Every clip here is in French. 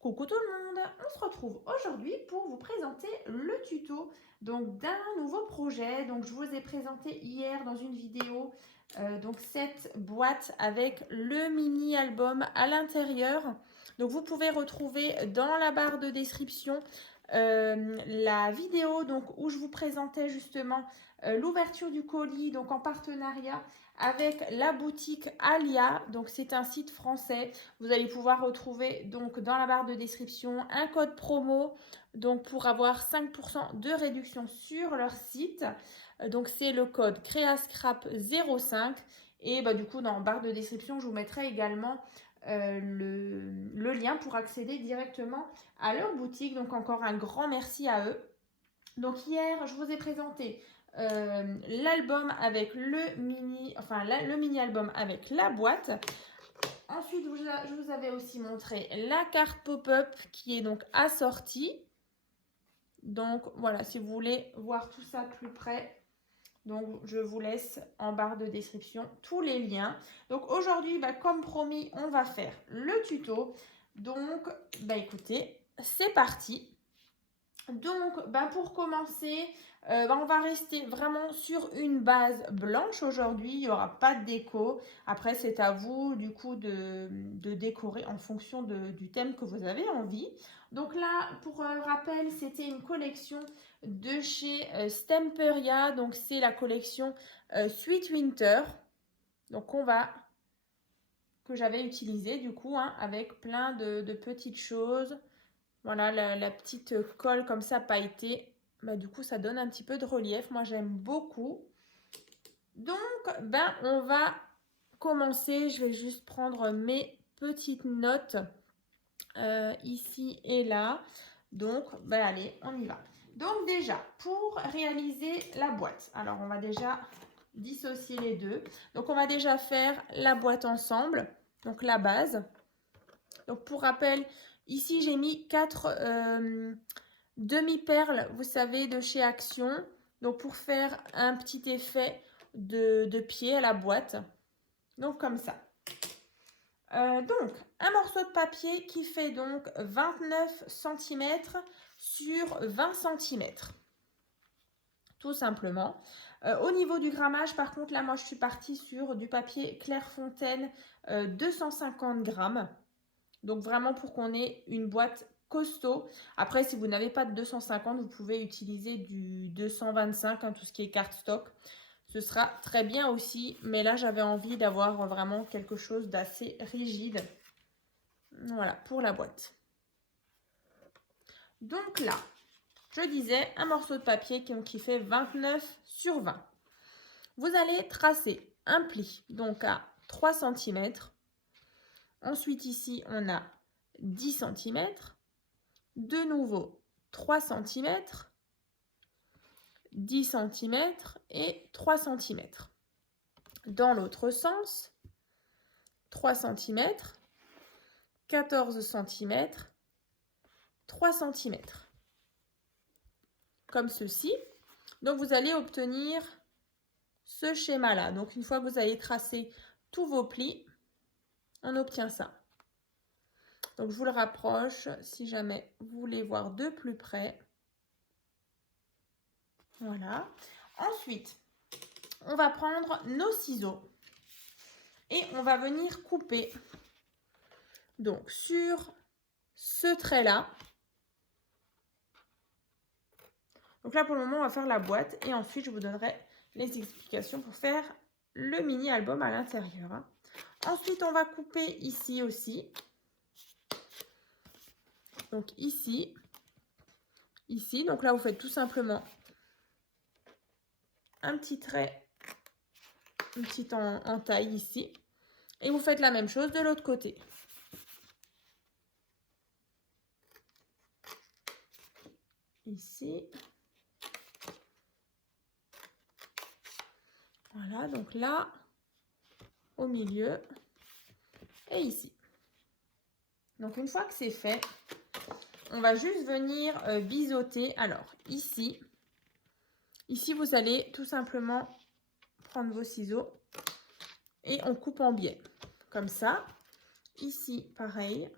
Coucou tout le monde, on se retrouve aujourd'hui pour vous présenter le tuto d'un nouveau projet. Donc je vous ai présenté hier dans une vidéo cette boîte avec le mini album à l'intérieur. Donc vous pouvez retrouver dans la barre de description la vidéo où je vous présentais justement l'ouverture du colis en partenariat avec la boutique Alia. Donc c'est un site français. Vous allez pouvoir retrouver dans la barre de description un code promo pour avoir 5% de réduction sur leur site. Donc c'est le code CREASCRAP05 et du coup dans la barre de description je vous mettrai également le lien pour accéder directement à leur boutique. Donc encore un grand merci à eux. Donc hier je vous ai présenté l'album avec le mini album avec la boîte. Ensuite, je vous avais aussi montré la carte pop-up qui est donc assortie. Donc voilà, si vous voulez voir tout ça plus près, donc je vous laisse en barre de description tous les liens. Donc aujourd'hui, comme promis, on va faire le tuto. Donc, écoutez, c'est parti. Donc, pour commencer, on va rester vraiment sur une base blanche aujourd'hui. Il n'y aura pas de déco. Après, c'est à vous, du coup, de décorer en fonction du thème que vous avez envie. Donc là, pour rappel, c'était une collection de chez Stemperia. Donc, c'est la collection Sweet Winter. Donc, que j'avais utilisé, du coup, avec plein de petites choses. Voilà, la petite colle comme ça pailletée. Du coup, ça donne un petit peu de relief. Moi, j'aime beaucoup. Donc, on va commencer. Je vais juste prendre mes petites notes ici et là. Donc, allez, on y va. Donc, déjà, pour réaliser la boîte. Alors, on va déjà dissocier les deux. Donc, on va déjà faire la boîte ensemble. Donc, la base. Donc, pour rappel, ici, j'ai mis 4 demi-perles, vous savez, de chez Action. Donc, pour faire un petit effet de pied à la boîte. Donc, comme ça. Donc, un morceau de papier qui fait donc 29 cm sur 20 cm. Tout simplement. Au niveau du grammage, par contre, là, moi, je suis partie sur du papier Clairefontaine 250 grammes. Donc vraiment pour qu'on ait une boîte costaud. Après, si vous n'avez pas de 250, vous pouvez utiliser du 225, tout ce qui est cardstock. Ce sera très bien aussi. Mais là, j'avais envie d'avoir vraiment quelque chose d'assez rigide. Voilà, pour la boîte. Donc là, je disais un morceau de papier qui fait 29 sur 20. Vous allez tracer un pli, donc à 3 cm. Ensuite, ici, on a 10 cm, de nouveau 3 cm, 10 cm et 3 cm. Dans l'autre sens, 3 cm, 14 cm, 3 cm. Comme ceci. Donc, vous allez obtenir ce schéma-là. Donc, une fois que vous avez tracé tous vos plis, on obtient ça. Donc, je vous le rapproche si jamais vous voulez voir de plus près. Voilà. Ensuite, on va prendre nos ciseaux et on va venir couper. Donc, sur ce trait-là. Donc là, pour le moment, on va faire la boîte et ensuite, je vous donnerai les explications pour faire le mini-album à l'intérieur. Ensuite, on va couper ici aussi. Donc ici, ici. Donc là, vous faites tout simplement un petit trait, une petite entaille ici. Et vous faites la même chose de l'autre côté. Ici. Voilà, donc là, au milieu et ici. Donc une fois que c'est fait, on va juste venir biseauter. Alors ici, vous allez tout simplement prendre vos ciseaux et on coupe en biais. Comme ça. Ici, pareil.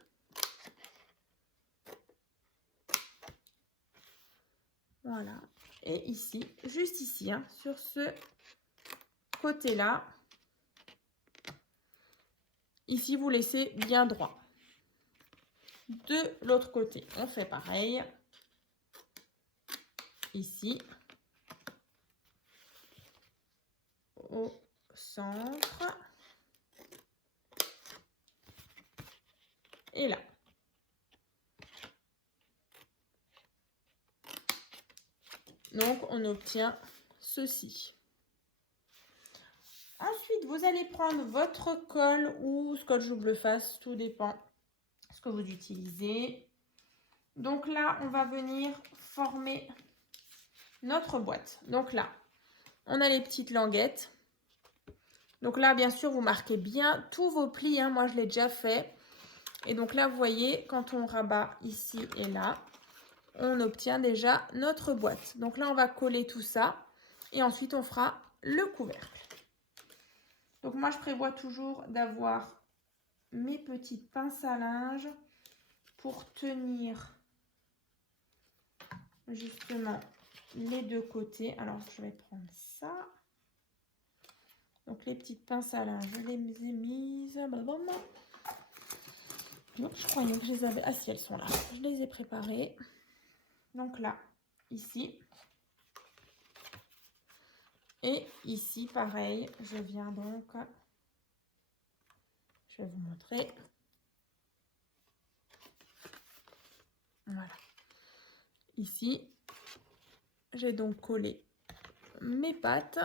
Voilà. Et ici, juste ici, hein, sur ce côté-là. Ici, vous laissez bien droit. De l'autre côté, on fait pareil. Ici. Au centre. Et là. Donc, on obtient ceci. Ensuite, vous allez prendre votre colle ou scotch double face, tout dépend ce que vous utilisez. Donc là, on va venir former notre boîte. Donc là, on a les petites languettes. Donc là, bien sûr, vous marquez bien tous vos plis, hein. Moi, je l'ai déjà fait. Et donc là, vous voyez, quand on rabat ici et là, on obtient déjà notre boîte. Donc là, on va coller tout ça. Et ensuite, on fera le couvercle. Donc moi, je prévois toujours d'avoir mes petites pinces à linge pour tenir justement les deux côtés. Alors, je vais prendre ça. Donc, les petites pinces à linge, je les ai mises. Non, je croyais que je les avais. Ah si, elles sont là. Je les ai préparées. Donc là, ici. Et ici, pareil, je viens donc... Je vais vous montrer. Voilà. Ici, j'ai donc collé mes pattes.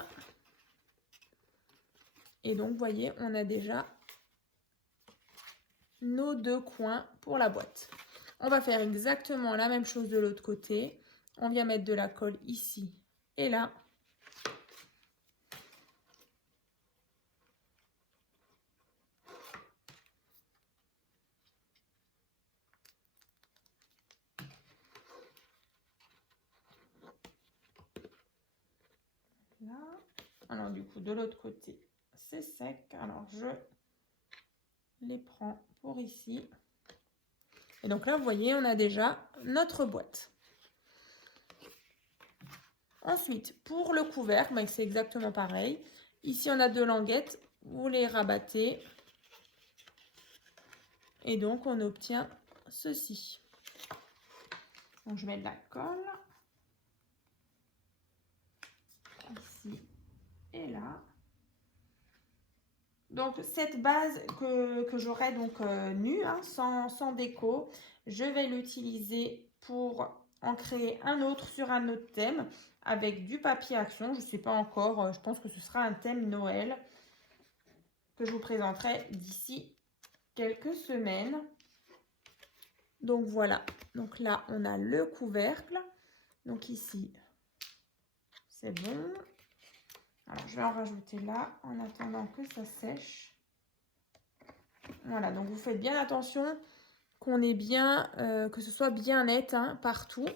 Et donc, vous voyez, on a déjà nos deux coins pour la boîte. On va faire exactement la même chose de l'autre côté. On vient mettre de la colle ici et là. Là. Alors du coup, de l'autre côté, c'est sec. Alors je les prends pour ici. Et donc là, vous voyez, on a déjà notre boîte. Ensuite, pour le couvercle, ben, c'est exactement pareil. Ici, on a deux languettes. Vous les rabattez. Et donc, on obtient ceci. Donc, je mets de la colle. Ici et là. Donc, cette base que j'aurai donc nue, hein, sans déco, je vais l'utiliser pour en créer un autre sur un autre thème avec du papier action. Je ne sais pas encore, je pense que ce sera un thème Noël que je vous présenterai d'ici quelques semaines. Donc, voilà. Donc là, on a le couvercle. Donc ici, c'est bon. Alors, je vais en rajouter là en attendant que ça sèche. Voilà, donc vous faites bien attention qu'on ait bien, que ce soit bien net hein, partout.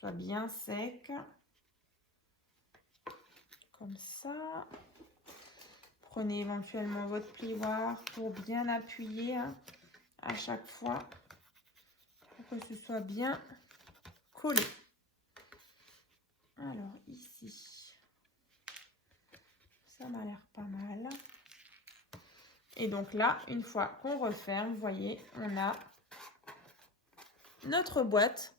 Soit bien sec. Comme ça. Prenez éventuellement votre plioir pour bien appuyer hein, à chaque fois. Pour que ce soit bien collé. Alors ici, ça m'a l'air pas mal. Et donc là, une fois qu'on referme, vous voyez, on a notre boîte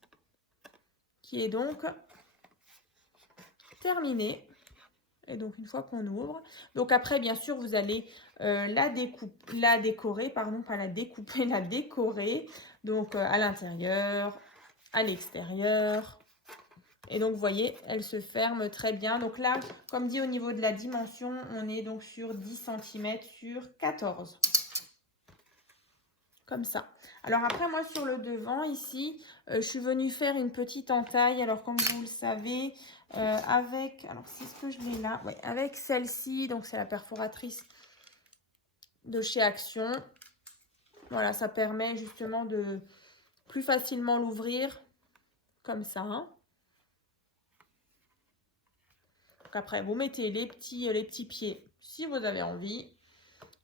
qui est donc terminée. Et donc une fois qu'on ouvre, donc après bien sûr vous allez la décorer, pardon, pas la découper, la décorer. Donc à l'intérieur, à l'extérieur. Et donc, vous voyez, elle se ferme très bien. Donc là, comme dit au niveau de la dimension, on est donc sur 10 cm sur 14. Comme ça. Alors après, moi, sur le devant, ici, je suis venue faire une petite entaille. Alors, comme vous le savez, avec... Alors, c'est ce que je l'ai là. Ouais, avec celle-ci. Donc, c'est la perforatrice de chez Action. Voilà, ça permet justement de plus facilement l'ouvrir. Comme ça, hein. Donc après, vous mettez les petits pieds si vous avez envie.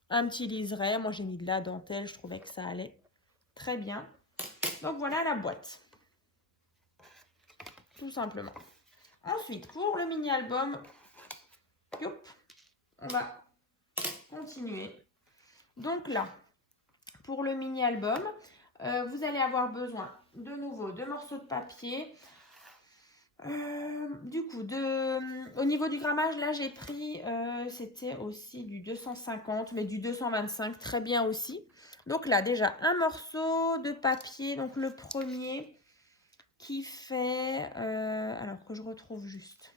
Un petit liseré. Moi, j'ai mis de la dentelle. Je trouvais que ça allait très bien. Donc, voilà la boîte. tout simplement. Ensuite, pour le mini-album, on va continuer. Donc là, pour le mini-album, vous allez avoir besoin de nouveau de morceaux de papier. Du coup, au niveau du grammage, là j'ai pris, c'était aussi du 250, mais du 225, très bien aussi. Donc là, déjà, un morceau de papier, donc le premier qui fait, alors que je retrouve juste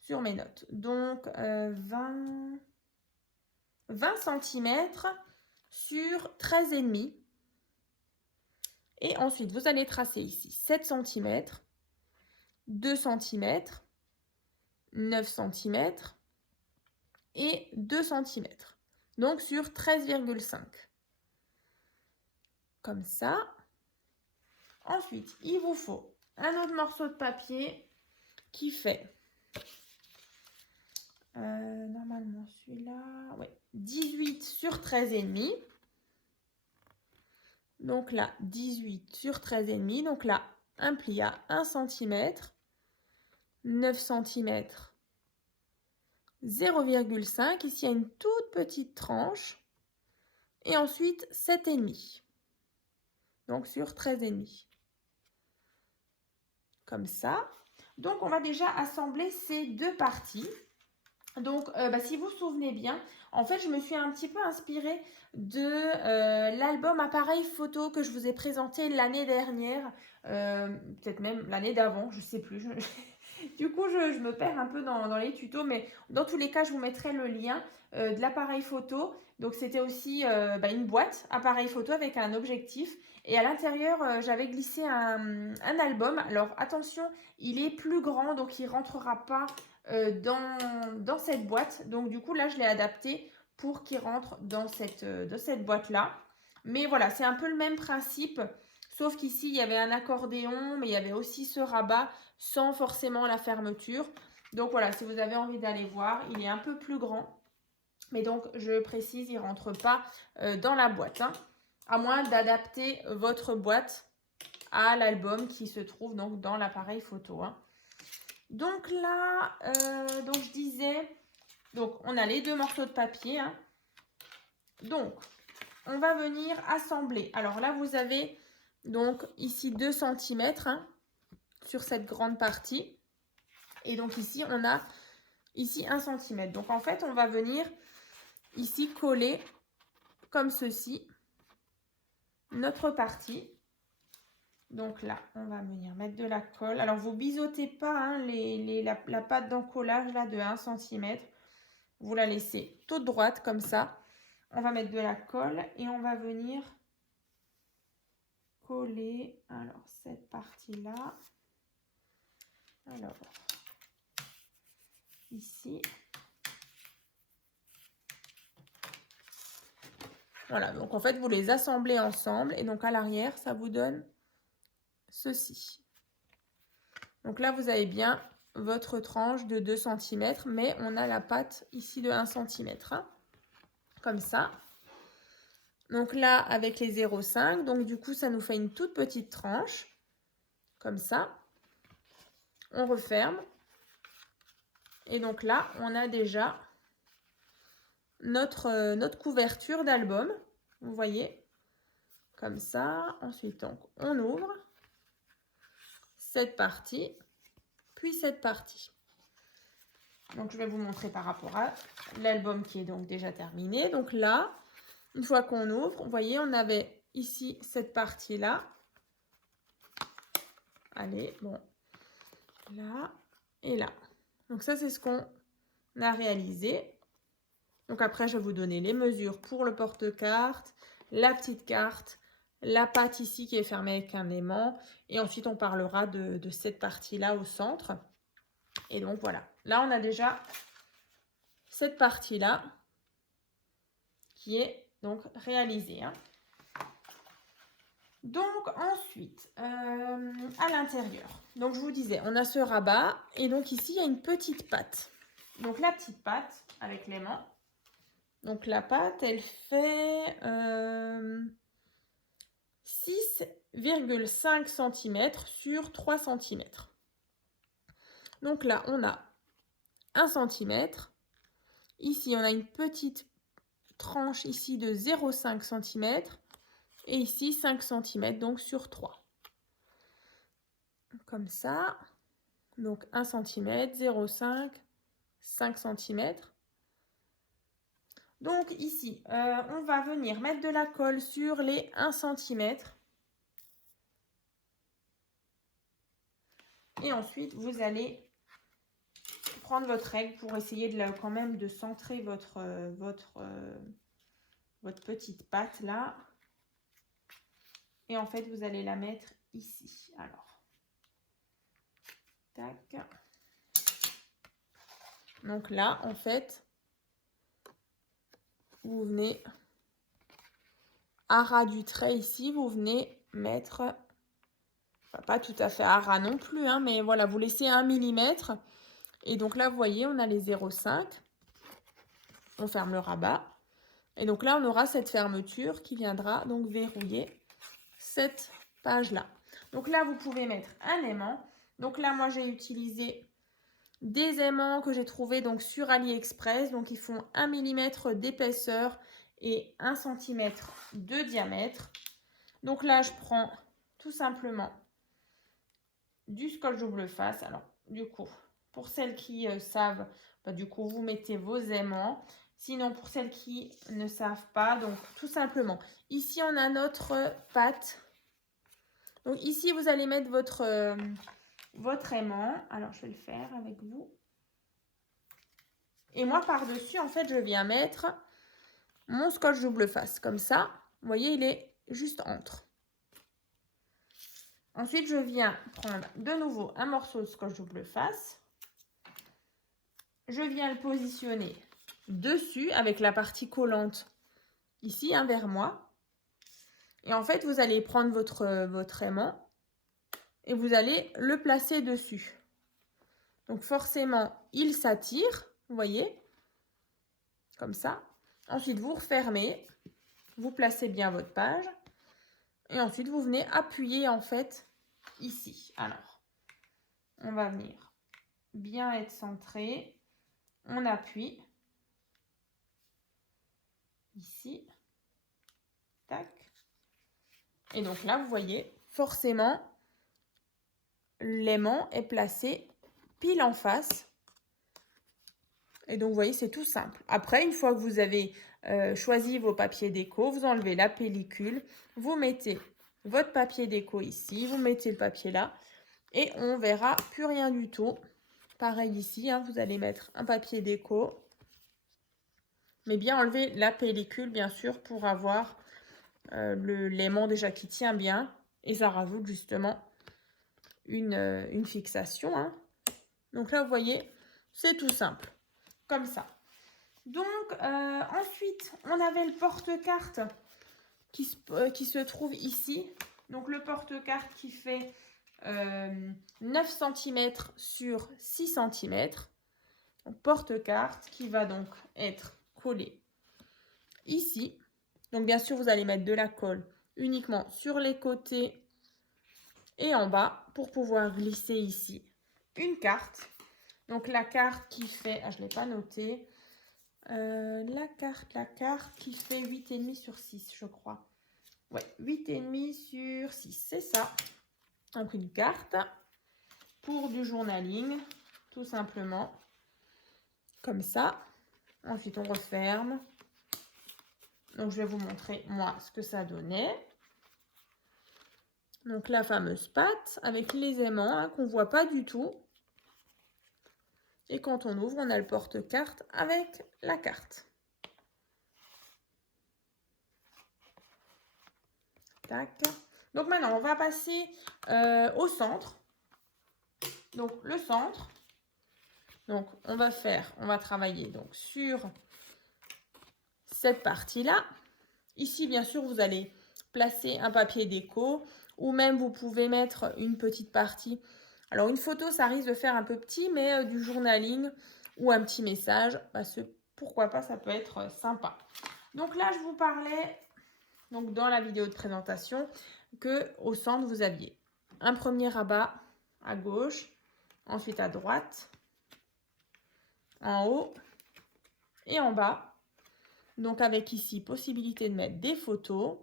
sur mes notes, donc 20 cm sur 13,5. Et ensuite, vous allez tracer ici 7 cm, 2 cm, 9 cm et 2 cm. Donc sur 13,5. Comme ça. Ensuite, il vous faut un autre morceau de papier qui fait, normalement celui-là, ouais, 18 sur 13,5. Donc là, 18 sur 13,5. Donc là, un pli à 1 cm, 9 cm, 0,5. Ici, il y a une toute petite tranche. Et ensuite, 7,5. Donc sur 13,5. Comme ça. Donc, on va déjà assembler ces deux parties. Donc, si vous vous souvenez bien, en fait, je me suis un petit peu inspirée de l'album appareil photo que je vous ai présenté l'année dernière, peut-être même l'année d'avant, je ne sais plus. Du coup, je me perds un peu dans les tutos, mais dans tous les cas, je vous mettrai le lien de l'appareil photo. Donc, c'était aussi une boîte appareil photo avec un objectif. Et à l'intérieur, j'avais glissé un album. Alors, attention, il est plus grand, donc il ne rentrera pas dans cette boîte. Donc, du coup, là, je l'ai adapté pour qu'il rentre dans cette boîte-là. Mais voilà, c'est un peu le même principe. Sauf qu'ici, il y avait un accordéon, mais il y avait aussi ce rabat sans forcément la fermeture. Donc voilà, si vous avez envie d'aller voir, il est un peu plus grand. Mais donc, je précise, il ne rentre pas dans la boîte. Hein, à moins d'adapter votre boîte à l'album qui se trouve donc dans l'appareil photo. Hein. Donc là, donc je disais, donc on a les deux morceaux de papier. Hein. Donc, on va venir assembler. Alors là, vous avez donc ici 2 cm hein, sur cette grande partie. Et donc ici, on a ici 1 cm. Donc en fait, on va venir ici coller comme ceci notre partie. Donc là, on va venir mettre de la colle. Alors, vous biseautez pas hein, la pâte d'encollage là de 1 cm. Vous la laissez toute droite comme ça. On va mettre de la colle et on va venir coller. Alors, cette partie-là. Alors, ici. Voilà, donc en fait, vous les assemblez ensemble. Et donc, à l'arrière, ça vous donne ceci. Donc là, vous avez bien votre tranche de 2 cm, mais on a la pâte ici de 1 cm. Hein, comme ça. Donc là, avec les 0,5, donc du coup, ça nous fait une toute petite tranche. Comme ça. On referme. Et donc là, on a déjà notre couverture d'album. Vous voyez. Comme ça. Ensuite, donc, on ouvre cette partie, puis cette partie. Donc, je vais vous montrer par rapport à l'album qui est donc déjà terminé. Donc là, une fois qu'on ouvre, vous voyez, on avait ici cette partie-là. Allez, bon, là et là. Donc ça, c'est ce qu'on a réalisé. Donc après, je vais vous donner les mesures pour le porte-carte, la petite carte, la pâte ici qui est fermée avec un aimant. Et ensuite, on parlera de cette partie-là au centre. Et donc, voilà. Là, on a déjà cette partie-là qui est donc réalisée. Hein. Donc, ensuite, à l'intérieur. Donc, je vous disais, on a ce rabat. Et donc, ici, il y a une petite pâte. Donc, la petite pâte avec l'aimant. Donc, la pâte, elle fait 6,5 cm sur 3 cm. Donc là, on a 1 cm. Ici, on a une petite tranche ici de 0,5 cm. Et ici, 5 cm, donc sur 3. Comme ça. Donc 1 cm, 0,5, 5 cm. Donc ici, on va venir mettre de la colle sur les 1 cm. Et ensuite, vous allez prendre votre règle pour essayer quand même de centrer votre petite pâte là. Et en fait, vous allez la mettre ici. Alors, tac. Donc là, en fait, vous venez à ras du trait ici, vous venez mettre, pas tout à fait à ras non plus, hein, mais voilà, vous laissez 1 mm. Et donc là, vous voyez, on a les 0,5. On ferme le rabat. Et donc là, on aura cette fermeture qui viendra donc verrouiller cette page-là. Donc là, vous pouvez mettre un aimant. Donc là, moi, j'ai utilisé des aimants que j'ai trouvés donc sur AliExpress. Donc, ils font 1 mm d'épaisseur et 1 cm de diamètre. Donc là, je prends tout simplement du scotch double face. Alors, du coup, pour celles qui savent, du coup, vous mettez vos aimants. Sinon, pour celles qui ne savent pas, donc tout simplement, ici, on a notre pâte. Donc ici, vous allez mettre votre aimant. Alors, je vais le faire avec vous. Et moi, par-dessus, en fait, je viens mettre mon scotch double face. Comme ça, vous voyez, il est juste entre. Ensuite, je viens prendre de nouveau un morceau de scotch double face. Je viens le positionner dessus avec la partie collante ici, vers moi. Et en fait, vous allez prendre votre aimant et vous allez le placer dessus. Donc forcément, il s'attire, vous voyez, comme ça. Ensuite, vous refermez, vous placez bien votre page. Et ensuite, vous venez appuyer en fait ici. Alors, on va venir bien être centré. On appuie. Ici. Tac. Et donc là, vous voyez, forcément, l'aimant est placé pile en face. Et donc, vous voyez, c'est tout simple. Après, une fois que vous avez choisi vos papiers déco, vous enlevez la pellicule, vous mettez votre papier déco ici, vous mettez le papier là, et on verra plus rien du tout. Pareil ici, hein, vous allez mettre un papier déco, mais bien enlever la pellicule, bien sûr, pour avoir l'aimant déjà qui tient bien, et ça rajoute justement une fixation. Hein. Donc là, vous voyez, c'est tout simple, comme ça. Donc, ensuite, on avait le porte-carte qui se trouve ici. Donc, le porte-carte qui fait 9 cm sur 6 cm. Porte-carte qui va donc être collé ici. Donc, bien sûr, vous allez mettre de la colle uniquement sur les côtés et en bas pour pouvoir glisser ici une carte. Donc, la carte qui fait... Ah, je ne l'ai pas noté. La carte qui fait 8,5 sur 6, je crois. Ouais, 8,5 sur 6, c'est ça. Donc, une carte pour du journaling, tout simplement. Comme ça. Ensuite, on referme. Donc, je vais vous montrer, moi, ce que ça donnait. Donc, la fameuse pâte avec les aimants hein, qu'on ne voit pas du tout. Et quand on ouvre, on a le porte-carte avec la carte. Tac. Donc maintenant, on va passer au centre. Donc le centre. Donc on va travailler donc sur cette partie-là. Ici, bien sûr, vous allez placer un papier déco ou même vous pouvez mettre une petite partie. Alors une photo, ça risque de faire un peu petit, mais du journaling ou un petit message, pourquoi pas, ça peut être sympa. Donc là, je vous parlais donc dans la vidéo de présentation que au centre, vous aviez un premier rabat à gauche, Ensuite à droite, en haut et en bas. Donc avec ici, possibilité de mettre des photos.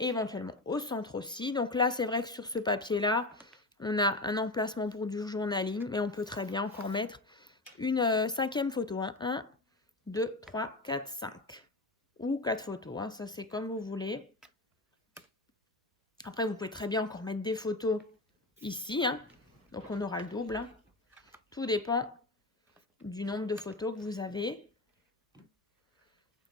Et éventuellement au centre aussi. Donc là, c'est vrai que sur ce papier-là, on a un emplacement pour du journaling, mais on peut très bien encore mettre une cinquième photo. 1, 2, 3, 4, 5. Ou 4 photos, hein. Ça c'est comme vous voulez. Après, vous pouvez très bien encore mettre des photos ici, hein. Donc on aura le double, hein. Tout dépend du nombre de photos que vous avez.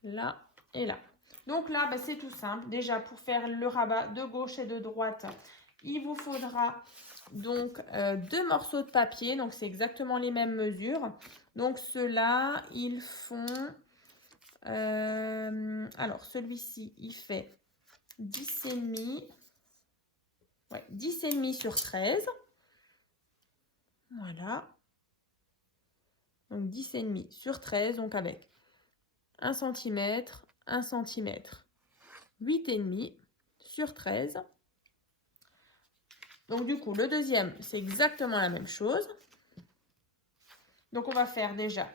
Là et là. Donc là, bah, c'est tout simple. Déjà, pour faire le rabat de gauche et de droite, il vous faudra donc 2 morceaux de papier. Donc, c'est exactement les mêmes mesures. Donc, ceux-là, ils font... alors, celui-ci, il fait 10,5. Ouais, 10,5 sur 13. Voilà. Donc, 10,5 sur 13. Donc, avec 1 cm, 1 cm, 8,5 sur 13. Donc du coup, le deuxième, c'est exactement la même chose. Donc on va faire déjà,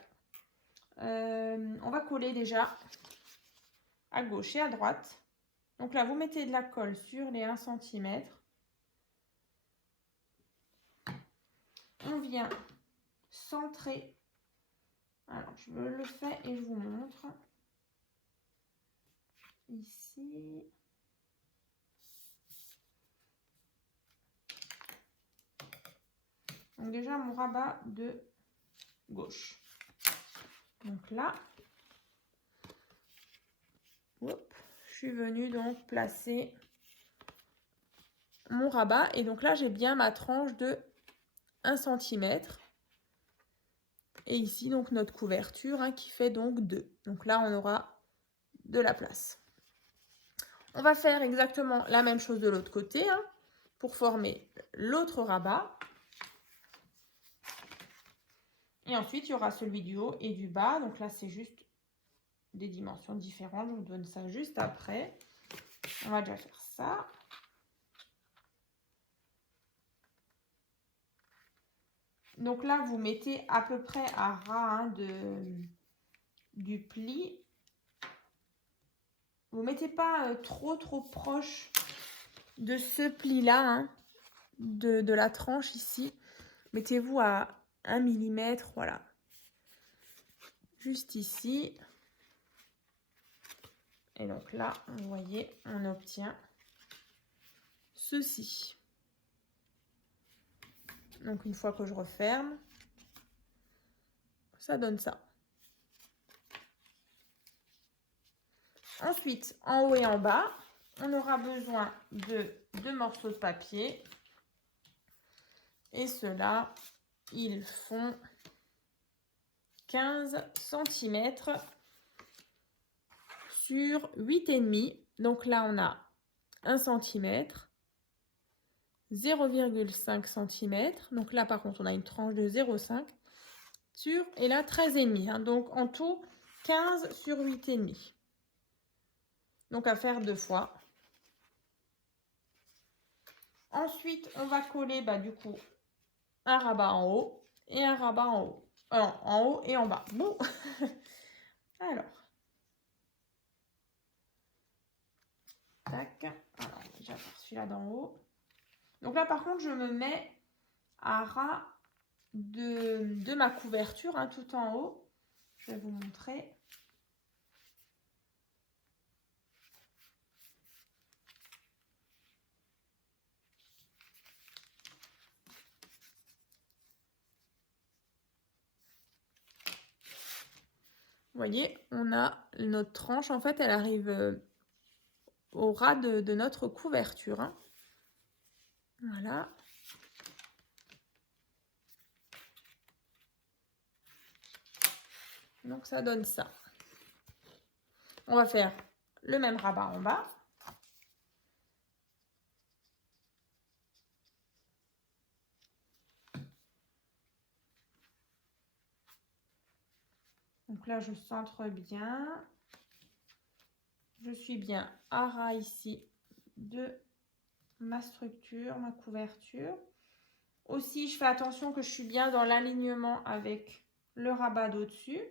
on va coller déjà à gauche et à droite. Donc là, vous mettez de la colle sur les 1 cm. On vient centrer. Alors, je le fais et je vous montre. Ici. Donc déjà, mon rabat de gauche. Donc là, hop, je suis venue donc placer mon rabat. Et donc là, j'ai bien ma tranche de 1 cm. Et ici, donc notre couverture hein, qui fait donc 2. Donc là, on aura de la place. On va faire exactement la même chose de l'autre côté hein, pour former l'autre rabat. Et ensuite, il y aura celui du haut et du bas. Donc là, c'est juste des dimensions différentes. Je vous donne ça juste après. On va déjà faire ça. Donc là, vous mettez à peu près à ras hein, du pli. Vous ne mettez pas trop proche de ce pli-là, hein, de la tranche ici. Mettez-vous à 1 mm, voilà. Juste ici. Et donc là, vous voyez, on obtient ceci. Donc une fois que je referme, ça donne ça. Ensuite, en haut et en bas, on aura besoin de 2 morceaux de papier. Et ceux-là, ils font 15 cm sur 8,5. Donc là, on a 1 cm, 0,5 cm. Donc là, par contre, on a une tranche de 0,5 sur, et là, 13,5. Hein. Donc en tout, 15 sur 8,5. Donc à faire 2 fois. Ensuite, on va coller bah, du coup un rabat en haut et un rabat en haut. En haut et en bas. Bon. Alors. Tac. Alors, déjà faire celui-là d'en haut. Donc là, par contre, je me mets à ras de ma couverture, hein, tout en haut. Je vais vous montrer. Vous voyez, on a notre tranche, en fait, elle arrive au ras de notre couverture. Hein. Voilà. Donc, ça donne ça. On va faire le même rabat en bas. Donc là, je centre bien. Je suis bien à ras ici de ma structure, ma couverture. Aussi, je fais attention que je suis bien dans l'alignement avec le rabat d'au-dessus.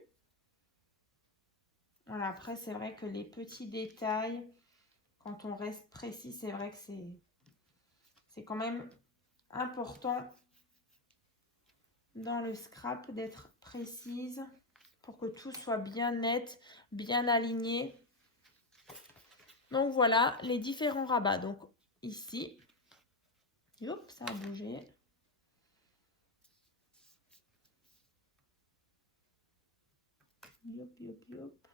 Voilà, après, c'est vrai que les petits détails, quand on reste précis, c'est vrai que c'est quand même important dans le scrap d'être précise pour que tout soit bien net, bien aligné. Donc voilà les différents rabats. Donc ici, hop, ça a bougé. Yop, yop, yop.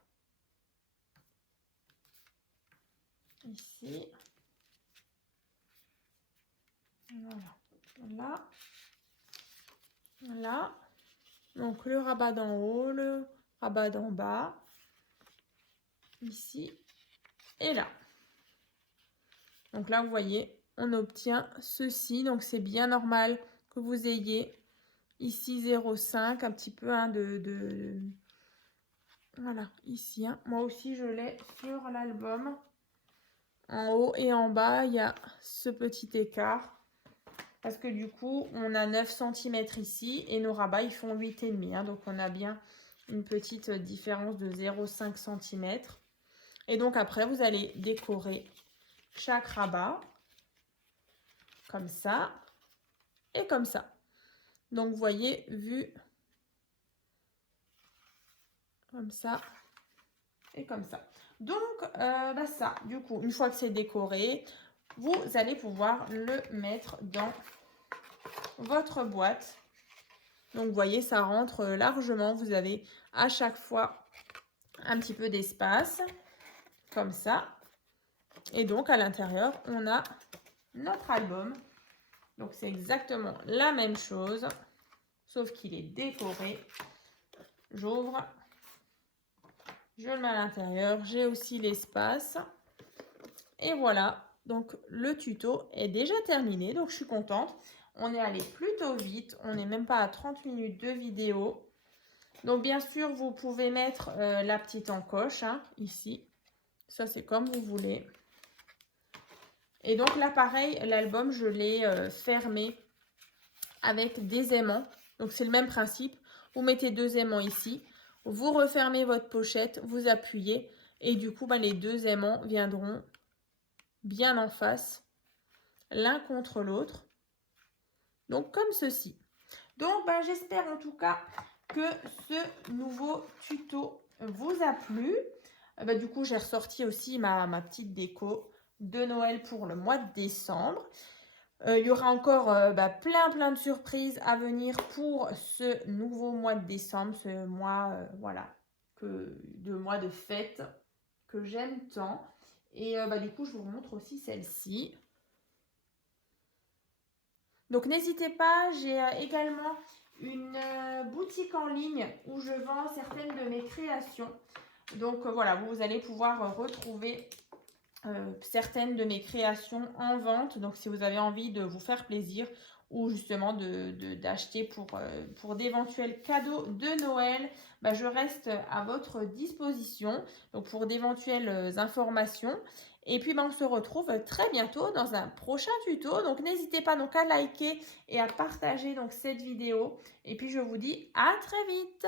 Ici. Voilà. Là. Là. Donc le rabat d'en haut, le rabat d'en bas. Ici. Et là. Donc là, vous voyez, on obtient ceci. Donc c'est bien normal que vous ayez ici 0,5, un petit peu hein, voilà, ici. Hein. Moi aussi, je l'ai sur l'album. En haut et en bas, il y a ce petit écart. Parce que du coup, on a 9 cm ici et nos rabats, ils font 8,5. Hein, donc, on a bien une petite différence de 0,5 cm. Et donc, après, vous allez décorer chaque rabat. Comme ça et comme ça. Donc, vous voyez, vu comme ça et comme ça. Donc, ça, du coup, une fois que c'est décoré, vous allez pouvoir le mettre dans votre boîte. Donc, vous voyez, ça rentre largement. Vous avez à chaque fois un petit peu d'espace, comme ça. Et donc, à l'intérieur, on a notre album. Donc, c'est exactement la même chose, sauf qu'il est décoré. J'ouvre. Je le mets à l'intérieur. J'ai aussi l'espace. Et voilà. Donc, le tuto est déjà terminé. Donc, je suis contente. On est allé plutôt vite. On n'est même pas à 30 minutes de vidéo. Donc, bien sûr, vous pouvez mettre la petite encoche hein, ici. Ça, c'est comme vous voulez. Et donc, là, pareil, l'album, je l'ai fermé avec des aimants. Donc, c'est le même principe. Vous mettez 2 aimants ici. Vous refermez votre pochette, vous appuyez et du coup, les 2 aimants viendront bien en face, l'un contre l'autre. Donc, comme ceci. Donc, j'espère en tout cas que ce nouveau tuto vous a plu. Du coup, j'ai ressorti aussi ma petite déco de Noël pour le mois de décembre. Il y aura encore plein de surprises à venir pour ce nouveau mois de décembre, ce mois mois de fête que j'aime tant. Et du coup, je vous montre aussi celle-ci. Donc, n'hésitez pas, j'ai également une boutique en ligne où je vends certaines de mes créations. Donc, voilà, vous allez pouvoir retrouver certaines de mes créations en vente. Donc, si vous avez envie de vous faire plaisir ou justement d'acheter pour d'éventuels cadeaux de Noël, je reste à votre disposition donc pour d'éventuelles informations. Et puis, on se retrouve très bientôt dans un prochain tuto. Donc, n'hésitez pas donc à liker et à partager donc cette vidéo. Et puis, je vous dis à très vite.